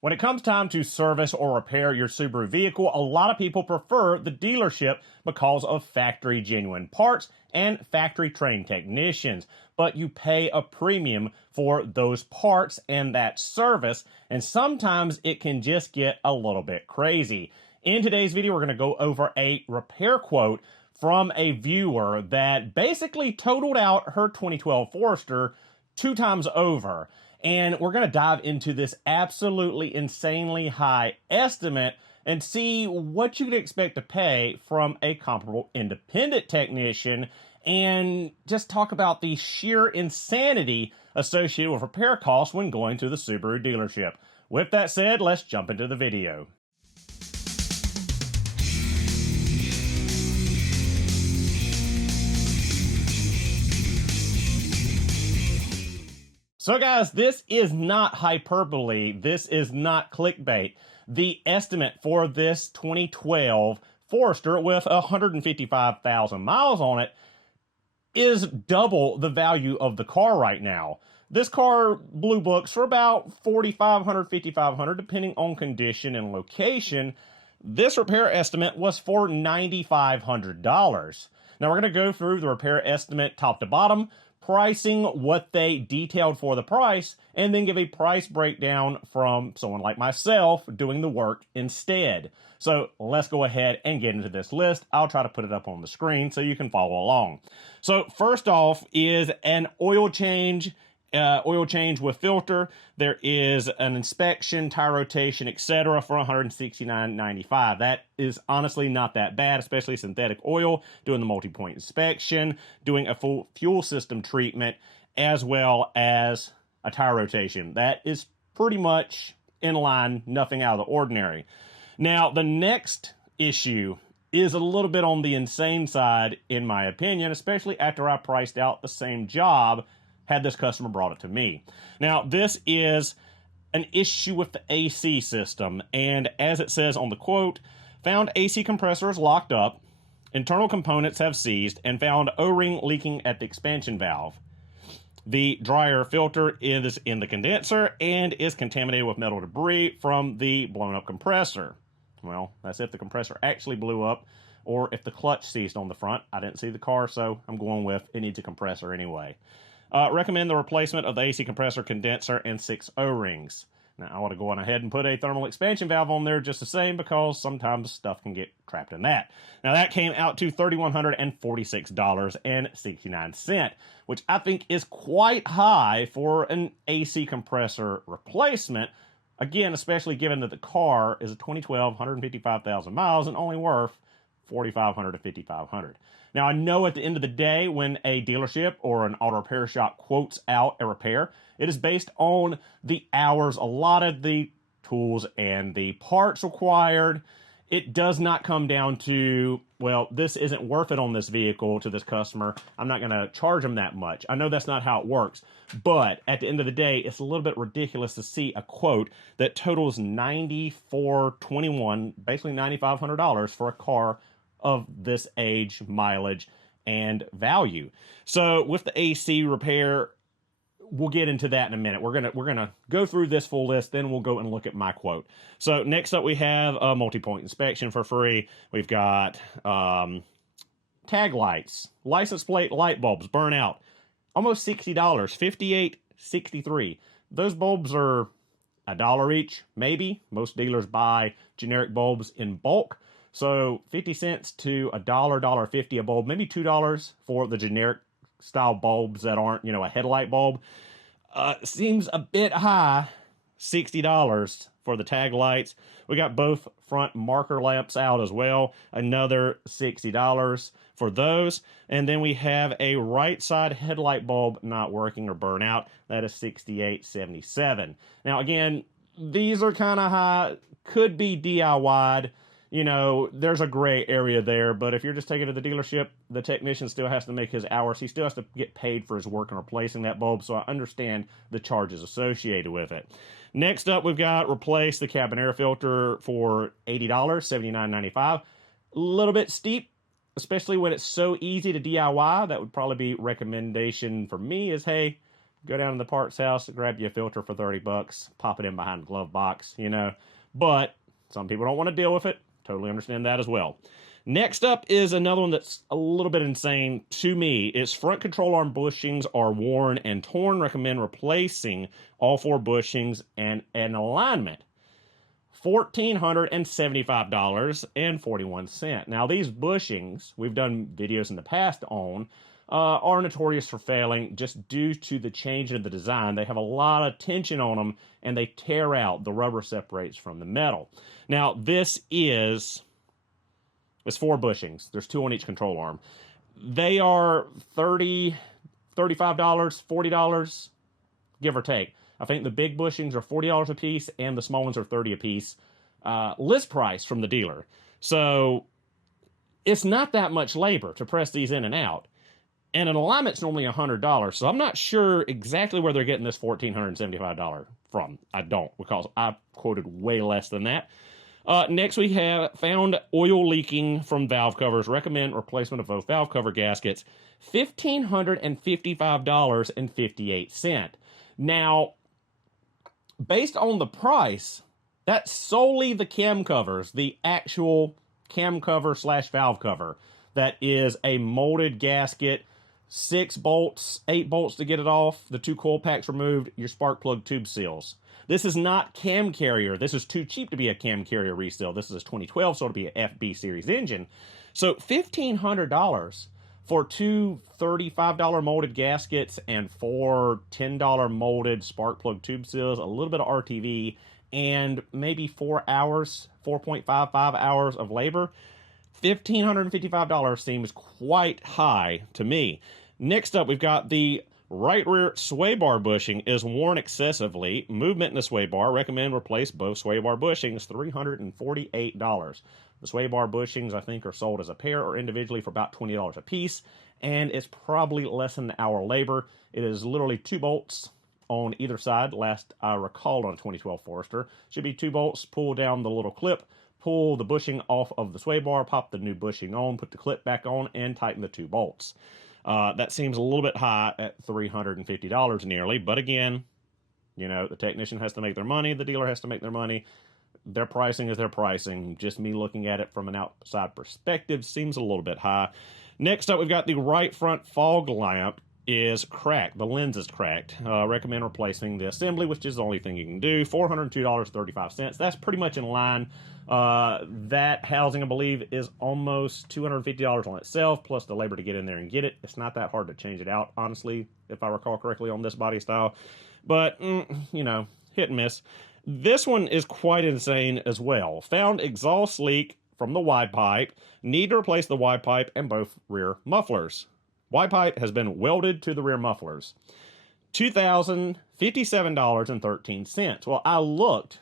When it comes time to service or repair your Subaru vehicle, a lot of people prefer the dealership because of factory genuine parts and factory trained technicians. But you pay a premium for those parts and that service, and sometimes it can just get a little bit crazy. In today's video, we're going to go over a repair quote from a viewer that basically totaled out her 2012 Forester 2 times over. And we're going to dive into this absolutely insanely high estimate and see what you could expect to pay from a comparable independent technician, and just talk about the sheer insanity associated with repair costs when going to the Subaru dealership. With that said, let's jump into the video. So guys, this is not hyperbole. This is not clickbait. The estimate for this 2012 Forester with 155,000 miles on it is double the value of the car right now. This car blue books for about $4,500, $5,500, depending on condition and location. This repair estimate was for $9,500. Now we're going to go through the repair estimate top to bottom, pricing, what they detailed for the price, and then give a price breakdown from someone like myself doing the work instead. So let's go ahead and get into this list. I'll try to put it up on the screen so you can follow along. So first off is an oil change with filter. There is an inspection, tire rotation, etc. for $169.95. That is honestly not that bad, especially synthetic oil, doing the multi-point inspection, doing a full fuel system treatment, as well as a tire rotation. That is pretty much in line, nothing out of the ordinary. Now, the next issue is a little bit on the insane side, in my opinion, especially after I priced out the same job had this customer brought it to me. Now, this is an issue with the AC system, and as it says on the quote, found AC compressor is locked up, internal components have seized, and found O-ring leaking at the expansion valve. The dryer filter is in the condenser and is contaminated with metal debris from the blown up compressor. Well, that's if the compressor actually blew up, or if the clutch seized on the front. I didn't see the car, so I'm going with it needs a compressor anyway. Recommend the replacement of the AC compressor, condenser, and 6 O-rings. Now, I want to go on ahead and put a thermal expansion valve on there just the same, because sometimes stuff can get trapped in that. Now, that came out to $3,146.69, which I think is quite high for an AC compressor replacement. Again, especially given that the car is a 2012, 155,000 miles, and only worth $4,500 to $5,500. Now, I know at the end of the day, when a dealership or an auto repair shop quotes out a repair, it is based on the hours allotted, the tools, and the parts required. It does not come down to, well, this isn't worth it on this vehicle to this customer, I'm not going to charge them that much. I know that's not how it works, but at the end of the day, it's a little bit ridiculous to see a quote that totals $9,421, basically $9,500 for a car of this age, mileage, and value. So with the AC repair, we'll get into that in a minute. We're gonna go through this full list, then we'll go and look at my quote. So next up, we have a multi-point inspection for free. We've got tag lights, license plate light bulbs, burn out, almost $60, $58.63. Those bulbs are $1 each, maybe. Most dealers buy generic bulbs in bulk. So 50 cents to $1, $1.50 a bulb, maybe $2 for the generic style bulbs that aren't, a headlight bulb. Seems a bit high, $60 for the tag lights. We got both front marker lamps out as well, another $60 for those. And then we have a right side headlight bulb not working or burn out. That is $68.77. Now again, these are kind of high, could be DIY'd. There's a gray area there, but if you're just taking it to the dealership, the technician still has to make his hours. He still has to get paid for his work in replacing that bulb, so I understand the charges associated with it. Next up, we've got replace the cabin air filter for $80, $79.95. A little bit steep, especially when it's so easy to DIY. That would probably be recommendation for me is, hey, Go down to the parts house, grab you a filter for 30 bucks, pop it in behind the glove box, you know. But some people don't want to deal with it. Totally understand that as well. Next up is another one that's a little bit insane to me. Its front control arm bushings are worn and torn. Recommend replacing all 4 bushings and an alignment. $1,475.41. Now, these bushings, we've done videos in the past on, are notorious for failing just due to the change in the design. They have a lot of tension on them, and they tear out. The rubber separates from the metal. Now, this is... It's 4 bushings. There's 2 on each control arm. They are $30, $35, $40, give or take. I think the big bushings are $40 a piece, and the small ones are $30 a piece. List price from the dealer. So it's not that much labor to press these in and out. And an alignment's normally $100. So I'm not sure exactly where they're getting this $1,475 from. I don't, because I quoted way less than that. Next, we have found oil leaking from valve covers. Recommend replacement of both valve cover gaskets. $1,555.58. Now, based on the price, that's solely the cam covers, the actual cam cover / valve cover. That is a molded gasket, 6 bolts, 8 bolts to get it off, the 2 coil packs removed, your spark plug tube seals. This is not cam carrier. This is too cheap to be a cam carrier reseal. This is a 2012, so it'll be an FB series engine. So $1,500 for 2 $35 molded gaskets and 4 $10 molded spark plug tube seals, a little bit of RTV, and maybe 4 hours, 4.55 hours of labor. $1,555 seems quite high to me. Next up, we've got the right rear sway bar bushing is worn excessively. Movement in the sway bar. Recommend replace both sway bar bushings. $348. The sway bar bushings, I think, are sold as a pair or individually for about $20 a piece, and it's probably less than an hour labor. It is literally 2 bolts on either side. Last I recalled on a 2012 Forester. Should be 2 bolts. Pull down the little clip, pull the bushing off of the sway bar, pop the new bushing on, put the clip back on, and tighten the 2 bolts. That seems a little bit high at $350 nearly, but again, you know, the technician has to make their money, the dealer has to make their money. Their pricing is their pricing. Just me looking at it from an outside perspective seems a little bit high. Next up, we've got the right front fog lamp is cracked. The lens is cracked. Recommend replacing the assembly, which is the only thing you can do. $402.35. That's pretty much in line. That housing, I believe, is almost $250 on itself, plus the labor to get in there and get it. It's not that hard to change it out, honestly, if I recall correctly on this body style. But, you know, hit and miss. This one is quite insane as well. Found exhaust leak from the wide pipe. Need to replace the wide pipe and both rear mufflers. Wide pipe has been welded to the rear mufflers. $2,057.13. Well, I looked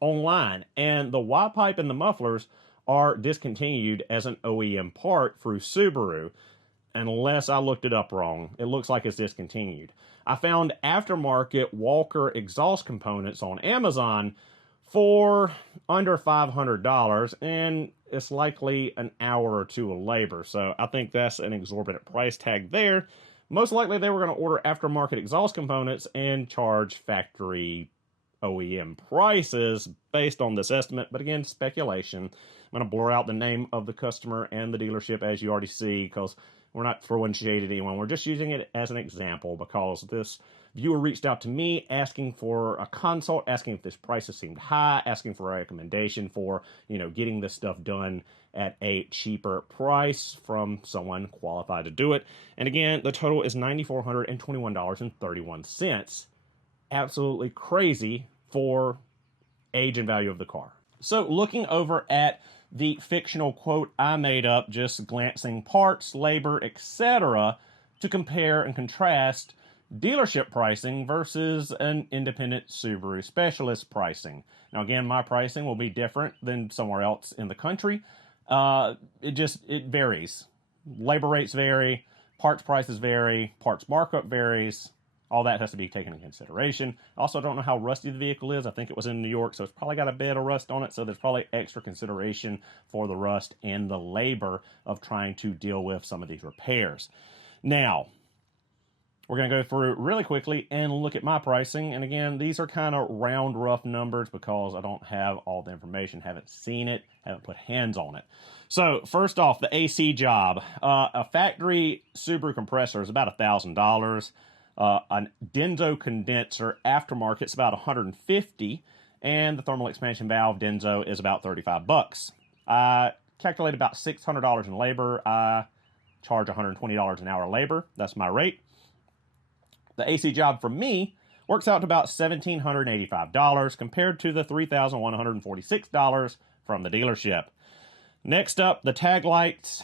online, and the wide pipe and the mufflers are discontinued as an OEM part through Subaru, unless I looked it up wrong. It looks like it's discontinued. I found aftermarket Walker exhaust components on Amazon for under $500, and it's likely an hour or 2 of labor, so I think that's an exorbitant price tag there. Most likely they were going to order aftermarket exhaust components and charge factory OEM prices based on this estimate, but again, speculation. I'm going to blur out the name of the customer and the dealership, as you already see, because we're not throwing shade at anyone. We're just using it as an example because this viewer reached out to me asking for a consult, asking if this prices seemed high, asking for a recommendation for, you know, getting this stuff done at a cheaper price from someone qualified to do it. And again, the total is $9,421.31. Absolutely crazy for age and value of the car. So looking over at the fictional quote I made up, just glancing parts, labor, etc., to compare and contrast dealership pricing versus an independent Subaru specialist pricing. Now again, my pricing will be different than somewhere else in the country. It varies. Labor rates vary, parts prices vary, parts markup varies. All that has to be taken into consideration. I also don't know how rusty the vehicle is. I think it was in New York, so it's probably got a bit of rust on it, so there's probably extra consideration for the rust and the labor of trying to deal with some of these repairs. Now, We're going to go through really quickly and look at my pricing. And again, these are kind of round, rough numbers because I don't have all the information, haven't seen it, haven't put hands on it. So first off, the AC job. A factory Subaru compressor is about $1,000. A Denso condenser aftermarket is about $150, and the thermal expansion valve Denso is about $35. I calculate about $600 in labor. I charge $120 an hour labor. That's my rate. The AC job for me works out to about $1,785 compared to the $3,146 from the dealership. Next up, the tag lights.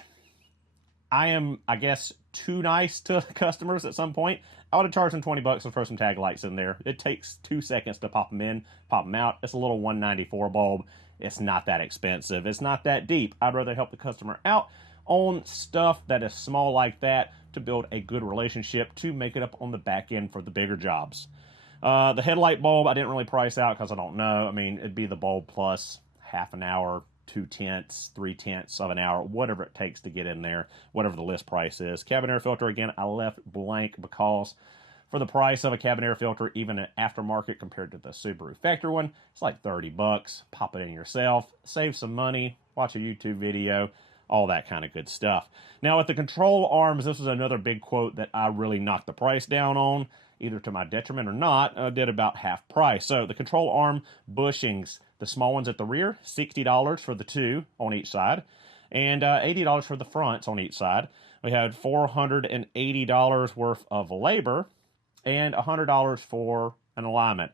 I am, I guess, too nice to customers at some point. I would have charged them $20 to throw some tag lights in there. It takes 2 seconds to pop them in, pop them out. It's a little 194 bulb. It's not that expensive. It's not that deep. I'd rather help the customer out on stuff that is small like that to build a good relationship to make it up on the back end for the bigger jobs. The headlight bulb I didn't really price out because I don't know. I mean, it'd be the bulb plus half an hour, 2/10, 3/10 of an hour, whatever it takes to get in there, whatever the list price is. Cabin air filter, again, I left blank because for the price of a cabin air filter, even an aftermarket compared to the Subaru factory one, it's like $30. Pop it in yourself, save some money, watch a YouTube video, all that kind of good stuff. Now, with the control arms, this was another big quote that I really knocked the price down on, either to my detriment or not. I did about half price. So the control arm bushings, the small ones at the rear, $60 for the two on each side, and $80 for the fronts on each side. We had $480 worth of labor and $100 for an alignment.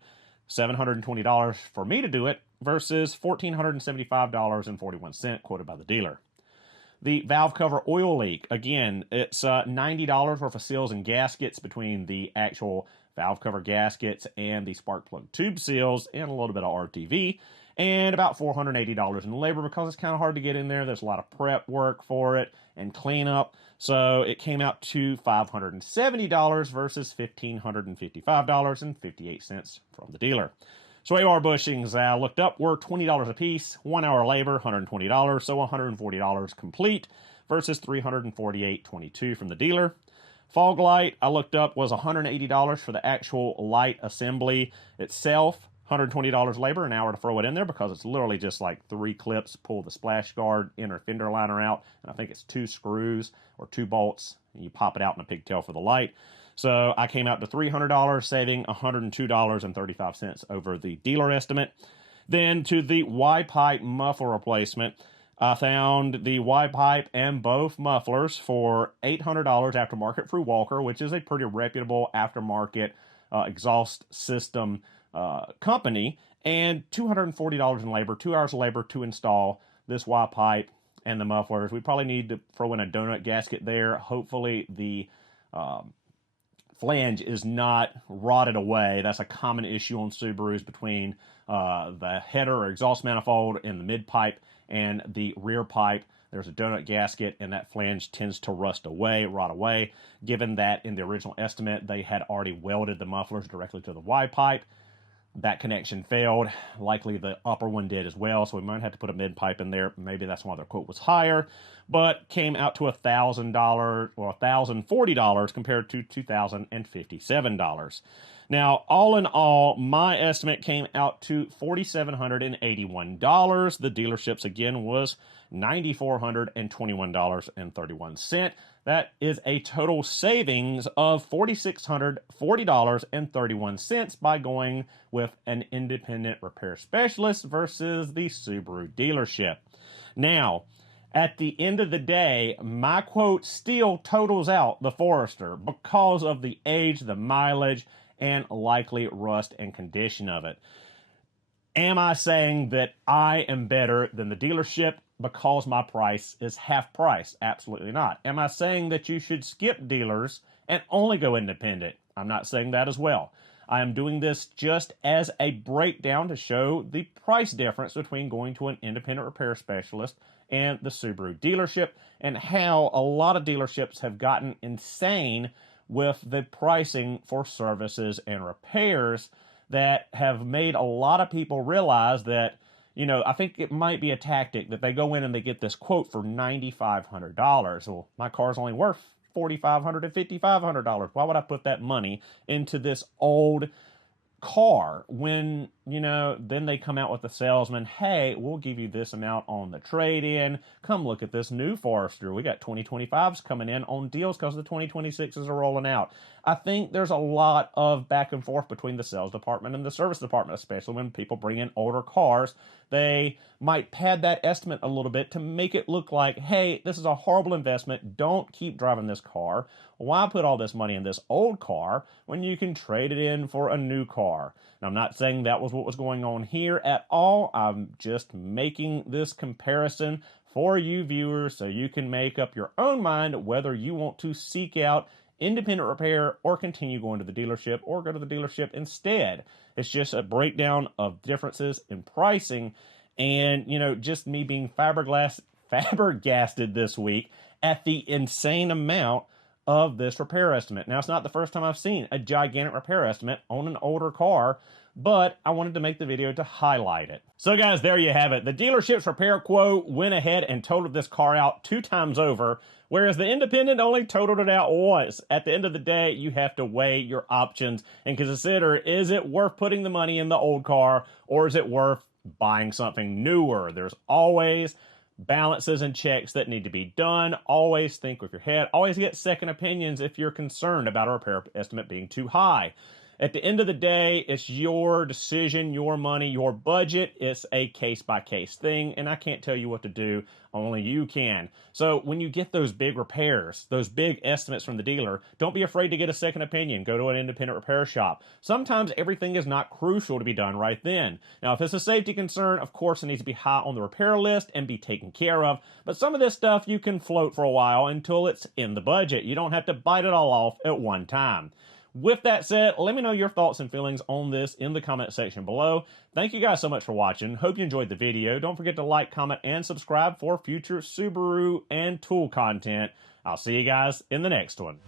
$720 for me to do it versus $1,475.41 quoted by the dealer. The valve cover oil leak, again, it's $90 worth of seals and gaskets between the actual valve cover gaskets and the spark plug tube seals, and a little bit of RTV, and about $480 in labor because it's kind of hard to get in there. There's a lot of prep work for it and cleanup, so it came out to $570 versus $1,555.58 from the dealer. Sway bar bushings I looked up were $20 a piece, 1 hour labor, $120, so $140 complete versus $348.22 from the dealer. Fog light I looked up was $180 for the actual light assembly itself, $120 labor, an hour to throw it in there because it's literally just like 3 clips, pull the splash guard, inner fender liner out, and I think it's 2 screws or 2 bolts, and you pop it out in a pigtail for the light. So I came out to $300, saving $102.35 over the dealer estimate. Then to the Y-pipe muffler replacement, I found the Y-pipe and both mufflers for $800 aftermarket through Walker, which is a pretty reputable aftermarket exhaust system company, and $240 in labor, 2 hours of labor to install this Y-pipe and the mufflers. We probably need to throw in a donut gasket there. Hopefully the flange is not rotted away. That's a common issue on Subarus between the header or exhaust manifold and the mid pipe and the rear pipe. There's a donut gasket, and that flange tends to rust away, rot away. Given that in the original estimate, they had already welded the mufflers directly to the Y pipe, that connection failed. Likely the upper one did as well, so we might have to put a mid pipe in there. Maybe that's why their quote was higher, but came out to $1,000 or $1,040 compared to $2,057. Now, all in all, my estimate came out to $4,781. The dealership's again was $9,421.31. That is a total savings of $4,640.31 by going with an independent repair specialist versus the Subaru dealership. Now, at the end of the day, my quote still totals out the Forester because of the age, the mileage, and likely rust and condition of it. Am I saying that I am better than the dealership because my price is half price? Absolutely not. Am I saying that you should skip dealers and only go independent? I'm not saying that as well. I am doing this just as a breakdown to show the price difference between going to an independent repair specialist and the Subaru dealership, and how a lot of dealerships have gotten insane with the pricing for services and repairs that have made a lot of people realize that, you know, I think it might be a tactic that they go in and they get this quote for $9,500. Well, my car's only worth $4,500 to $5,500. Why would I put that money into this old car when, then they come out with the salesman, hey, we'll give you this amount on the trade-in. Come look at this new Forester. We got 2025s coming in on deals because the 2026s are rolling out. I think there's a lot of back and forth between the sales department and the service department, especially when people bring in older cars. They might pad that estimate a little bit to make it look like, hey, this is a horrible investment. Don't keep driving this car. Why put all this money in this old car when you can trade it in for a new car? Now, I'm not saying that was what was going on here at all. I'm just making this comparison for you viewers so you can make up your own mind whether you want to seek out independent repair or continue going to the dealership or go to the dealership instead. It's just a breakdown of differences in pricing and, just me being flabbergasted this week at the insane amount of this repair estimate. Now, it's not the first time I've seen a gigantic repair estimate on an older car, but I wanted to make the video to highlight it. So guys, there you have it. The dealership's repair quote went ahead and totaled this car out 2 times over, whereas the independent only totaled it out once. At the end of the day, you have to weigh your options and consider, is it worth putting the money in the old car or is it worth buying something newer? There's always balances and checks that need to be done. Always think with your head. Always get second opinions if you're concerned about a repair estimate being too high. At the end of the day, it's your decision, your money, your budget. It's a case-by-case thing, and I can't tell you what to do. Only you can. So when you get those big repairs, those big estimates from the dealer, don't be afraid to get a second opinion. Go to an independent repair shop. Sometimes everything is not crucial to be done right then. Now, if it's a safety concern, of course, it needs to be high on the repair list and be taken care of. But some of this stuff you can float for a while until it's in the budget. You don't have to bite it all off at one time. With that said, let me know your thoughts and feelings on this in the comment section below. Thank you guys so much for watching. Hope you enjoyed the video. Don't forget to like, comment, and subscribe for future Subaru and tool content. I'll see you guys in the next one.